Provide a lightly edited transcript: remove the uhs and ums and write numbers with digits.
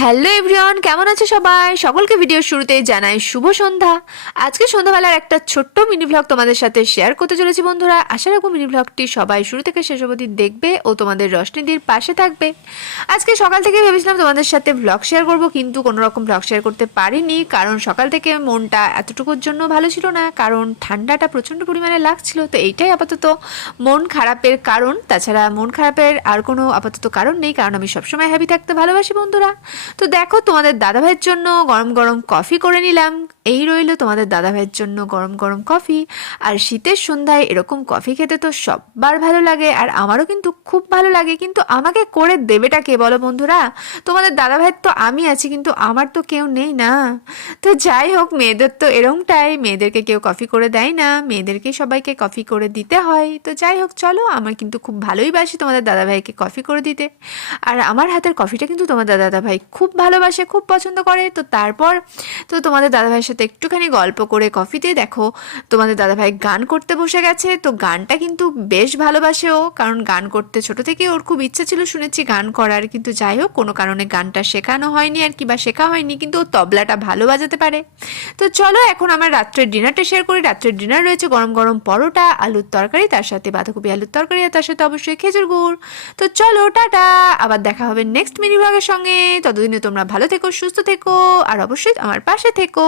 Hello everyone, কেমন আছে সবাই? সকলকে ভিডিওর শুরুতেই জানাই শুভ সন্ধ্যা। আজকে সন্ধ্যাবেলার একটা ছোট্ট মিনি ভ্লগ তোমাদের সাথে শেয়ার করতে চলেছি বন্ধুরা। আশা রাখবো মিনি ভ্লগটি সবাই শুরু থেকে শেষ অবধি দেখবে ও তোমাদের রশনিদির পাশে থাকবে। আজকে সকাল থেকে ভেবেছিলাম তোমাদের সাথে ভ্লগ শেয়ার করব, কিন্তু কোনো রকম ভ্লগ শেয়ার করতে পারিনি, কারণ সকাল থেকে মনটা এতটুকুর জন্য ভালো ছিল না, কারণ ঠান্ডাটা প্রচণ্ড পরিমাণে লাগছিল। তো এইটাই আপাতত মন খারাপের কারণ, তাছাড়া মন খারাপের আর কোনো আপাতত কারণ নেই, কারণ আমি সবসময় হ্যাপি থাকতে ভালোবাসি বন্ধুরা। তো দেখো, তোমাদের দাদাভাইয়ের জন্য গরম গরম কফি করে নিলাম। এই রইল তোমাদের দাদাভাইয়ের জন্য গরম গরম কফি। আর শীতের সন্ধ্যায় এরকম কফি খেতে তো সবার ভালো লাগে, আর আমারও কিন্তু খুব ভালো লাগে। কিন্তু আমাকে করে দেবেটা কে বলো বন্ধুরা? তোমাদের দাদাভাইয়ের তো আমি আছি, কিন্তু আমার তো কেউ নেই না। তো যাই হোক, মেয়েদের তো এরমটাই, মেয়েদেরকে কেউ কফি করে দেয় না, মেয়েদেরকেই সবাইকে কফি করে দিতে হয়। তো যাই হোক, চলো, আমার কিন্তু খুব ভালোই বাসি তোমাদের দাদাভাইকে কফি করে দিতে। আর আমার হাতের কফিটা কিন্তু তোমাদের দাদাভাই খুব ভালোবাসে, খুব পছন্দ করে। তো তারপর তো তোমাদের দাদাভাইয়ের সাথে একটুখানি গল্প করে কফিতে দেখো তোমাদের দাদাভাই গান করতে বসে গেছে। তো গানটা কিন্তু বেশ ভালোবাসে ও, কারণ গান করতে ছোট থেকে ওর খুব ইচ্ছা ছিল শুনেছি গান করার, কিন্তু যাই হোক কোনো কারণে গানটা শেখানো হয়নি আর কি, বা শেখা হয়নি, কিন্তু ও তবলাটা ভালো বাজাতে পারে। তো চলো এখন আমার রাত্রের ডিনারটা শেয়ার করি। রাত্রের ডিনার রয়েছে গরম গরম পরোটা, আলুর তরকারি, তার সাথে বাঁধাকপি আলুর তরকারি, আর তার সাথে অবশ্যই খেজুর গুড়। তো চলো টাটা, আবার দেখা হবে নেক্সট মিনি ব্লগের সঙ্গে। ততদিনে তোমরা ভালো থেকো, সুস্থ থেকো, আর অবশ্যই আমার পাশে থেকো।